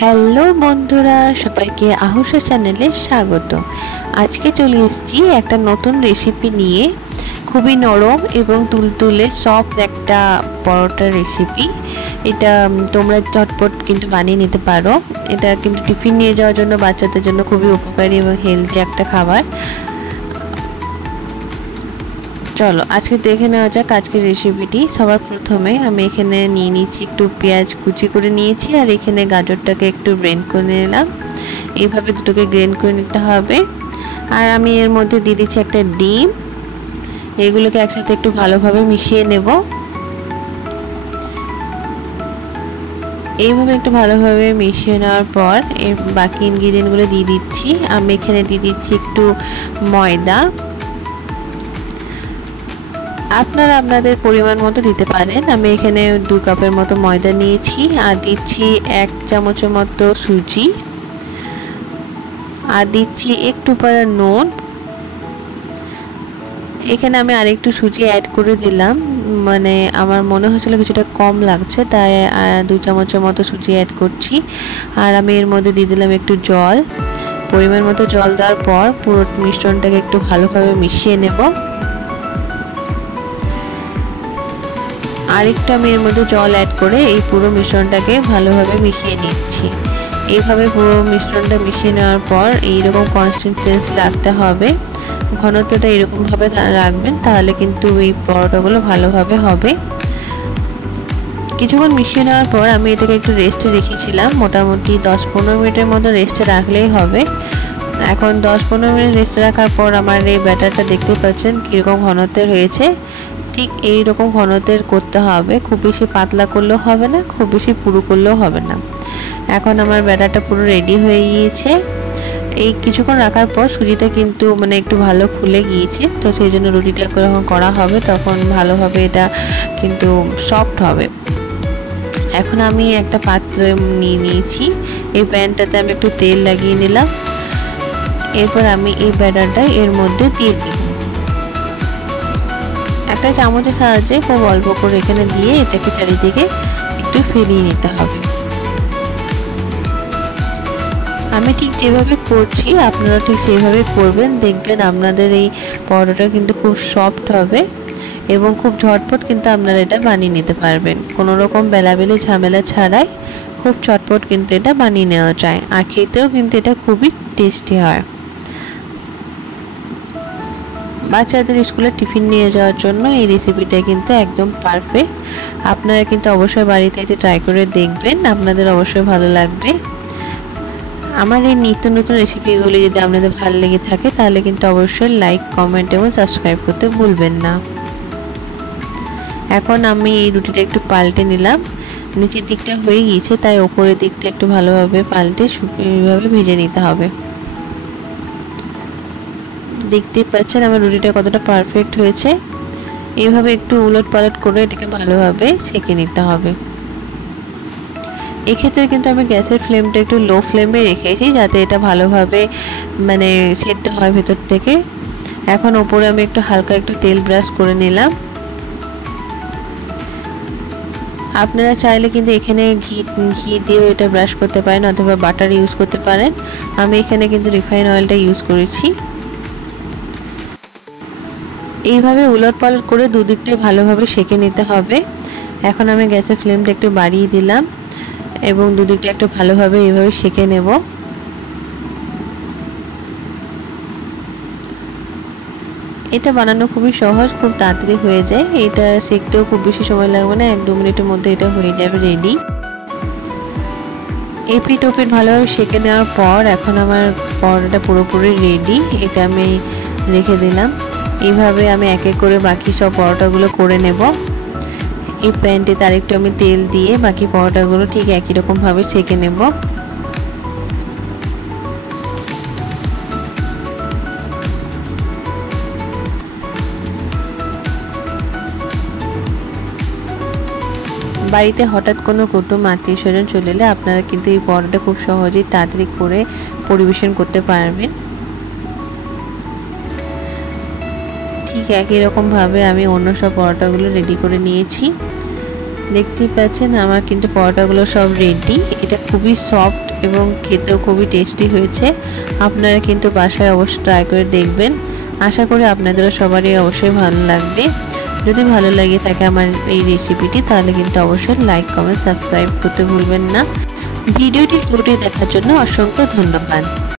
Hello বন্ধুরা, সবাইকে আহুষা চ্যানেলে স্বাগত। আজকে চলে এসেছি একটা নতুন রেসিপি নিয়ে। খুবই নরম এবং তুলতুলে সফট একটা পরোটার রেসিপি। এটা তোমরা ঝটপট কিন্তু বানিয়ে নিতে পারো। এটা কিন্তু টিফিন নিয়ে যাওয়ার জন্য বাচ্চাদের জন্য খুবই উপকারী এবং হেলদি একটা খাবার। চলো আজকে দেখে নেওয়া যাক আজকের রেসিপিটি। সবার প্রথমে আমি এখানে নিয়ে নিচ্ছি একটু পেঁয়াজ কুচি করে নিয়েছি, আর এখানে গাজরটাকে একটু গ্রেন্ড করে নিলাম। এইভাবে দুটোকে গ্রেন্ড করে নিতে হবে। আর আমি এর মধ্যে দিয়ে দিচ্ছি একটা ডিম। এগুলোকে একসাথে একটু ভালোভাবে মিশিয়ে নেব। এইভাবে একটু ভালোভাবে মিশিয়ে নেওয়ার পর এর বাকি ইনগ্রিডিয়েন্টগুলো দিয়ে দিচ্ছি। আমি এখানে দিয়ে দিচ্ছি একটু ময়দা। আপনারা আপনাদের পরিমাণ মতো দিতে পারেন। আমি এখানে 2 কাপের মতো ময়দা নিয়েছি, আর দিচ্ছি 1 চামচের মতো সুজি, আর দিচ্ছি একটু পরে নুন। এখানে আমি আরেকটু সুজি অ্যাড করে দিলাম, মানে আমার মনে হচ্ছিল কিছুটা কম লাগছে, তাই 2 চামচের মতো সুজি অ্যাড করছি। আর আমি এর মধ্যে দিয়ে দিলাম একটু জল। পরিমাণ মতো জল দেওয়ার পর পুরো মিশ্রণটাকে একটু ভালোভাবে মিশিয়ে নেব। আর একটু আমি এর মধ্যে জল অ্যাড করে এই পুরো মিশ্রণটাকে ভালোভাবে মিশিয়ে নিচ্ছি। এইভাবে পুরো মিশ্রণটা মিশিয়ে নেওয়ার পর এইরকম কনসিস্টেন্সি রাখতে হবে। ঘনত্বটা এরকমভাবে রাখবেন, তাহলে কিন্তু এই পরোটাগুলো ভালোভাবে হবে। কিছুক্ষণ মিশিয়ে নেওয়ার পর আমি এটাকে একটু রেস্টে রেখেছিলাম। মোটামুটি 10-15 মিনিটের মতো রেস্টে রাখলেই হবে। এখন 10-15 মিনিট রেস্টে রাখার পর আমার এই ব্যাটারটা দেখতে পাচ্ছেন কীরকম ঘনত্বের হয়েছে। ঠিক এই রকম ঘনত্বের করতে হবে। খুব বেশি পাতলা করলেও হবে না, খুব বেশি পুরু করলেও হবে না। এখন আমার ব্যাটারটা পুরো রেডি হয়ে গিয়েছে। এই কিছুক্ষণ রাখার পর সুজিটা কিন্তু মানে একটু ভালো ফুলে গিয়েছে, তো সেই জন্য রুটিটা যখন করা হবে তখন ভালোভাবে এটা কিন্তু সফট হবে। এখন আমি একটা পাত্রে নিয়ে নিয়েছি। এই প্যানটাতে আমি একটু তেল লাগিয়ে নিলাম। এরপর আমি এই ব্যাটারটা এর মধ্যে দিয়ে দেব। একটা চামচের সাহায্যে খুব অল্প করে এখানে দিয়ে এটাকে চারিদিকে একটু ফেলিয়ে নিতে হবে। আমি ঠিক যেভাবে করছি আপনারা ঠিক সেইভাবে করবেন, দেখবেন আপনাদের এই পরোটা কিন্তু খুব সফট হবে এবং খুব ঝটপট কিন্তু আপনারা এটা বানিয়ে নিতে পারবেন। কোনো রকম বেলাবেলি ঝামেলা ছাড়াই খুব চটপট কিন্তু এটা বানিয়ে নেওয়া যায়, আর খেতেও কিন্তু এটা খুবই টেস্টি হয়। বাচ্চাদের স্কুলে টিফিন নিয়ে যাওয়ার জন্য এই রেসিপিটা কিন্তু একদম পারফেক্ট। আপনারা কিন্তু অবশ্যই বাড়িতে এসে ট্রাই করে দেখবেন, আপনাদের অবশ্যই ভালো লাগবে। আমার এই নিত্য নতুন রেসিপিগুলি যদি আপনাদের ভালো লেগে থাকে তাহলে কিন্তু অবশ্যই লাইক, কমেন্ট এবং সাবস্ক্রাইব করতে ভুলবেন না। এখন আমি এই রুটিটা একটু পাল্টে নিলাম। নিচের দিকটা হয়ে গিয়েছে, তাই ওপরের দিকটা একটু ভালোভাবে পাল্টে এইভাবে ভেজে নিতে হবে। দেখতেই পাচ্ছেন আমার রুটিটা কতটা পারফেক্ট হয়েছে। এইভাবে একটু উলট পালট করে এটাকে ভালোভাবে সেঁকে নিতে হবে। এক্ষেত্রে কিন্তু আমি গ্যাসের ফ্লেমটা একটু লো ফ্লেমে রেখেছি, যাতে এটা ভালোভাবে মানে সেদ্ধ হয় ভেতর থেকে। এখন ওপরে আমি একটু হালকা একটু তেল ব্রাশ করে নিলাম। আপনারা চাইলে কিন্তু এখানে ঘি দিয়েও এটা ব্রাশ করতে পারেন, অথবা বাটার ইউজ করতে পারেন। আমি এখানে কিন্তু রিফাইন অয়েলটা ইউজ করেছি। এইভাবে উলটপালট করে দুদিকটাই ভালোভাবে সেঁকে নিতে হবে। এখন আমি গ্যাসের ফ্লেমটা একটু বাড়িয়ে দিলাম এবং দুদিকটা একটু ভালোভাবে এইভাবে সেঁকে নেব। এটা বানানো খুবই সহজ, খুব তাড়াতাড়ি হয়ে যায়। এটা সেঁকতেও খুব বেশি সময় লাগবে না, 1-2 মিনিটের মধ্যে এটা হয়ে যাবে রেডি। এপিট ওপিট ভালোভাবে সেঁকে নেওয়ার পর এখন আমার পরোটাটা পুরোপুরি রেডি। এটা আমি রেখে দিলাম। এইভাবে আমি এক এক করে বাকি সব পরোটাগুলো করে নেব। এই প্যানটিতে আরেকটু আমি তেল দিয়ে বাকি পরোটাগুলো ঠিক একই রকমভাবে সেঁকে নেব। বাড়িতে হঠাৎ কোনো কুটুম আত্মীয় স্বজন চলে এলে আপনারা কিন্তু এই পরোটা খুব সহজেই তাড়াতাড়ি করে পরিবেশন করতে পারবেন। ঠিক একই রকমভাবে আমি অন্য সব পরোটাগুলো রেডি করে নিয়েছি। দেখতেই পাচ্ছেন আমার কিন্তু পরোটাগুলো সব রেডি। এটা খুবই সফট এবং খেতেও খুবই টেস্টি হয়েছে। আপনারা কিন্তু বাসায় অবশ্যই ট্রাই করে দেখবেন। আশা করি আপনাদেরও সবারই অবশ্যই ভালো লাগবে। যদি ভালো লাগে থাকে আমার এই রেসিপিটি, তাহলে কিন্তু অবশ্যই লাইক, কমেন্ট, সাবস্ক্রাইব করতে ভুলবেন না। ভিডিওটি পুরোটি দেখার জন্য অসংখ্য ধন্যবাদ।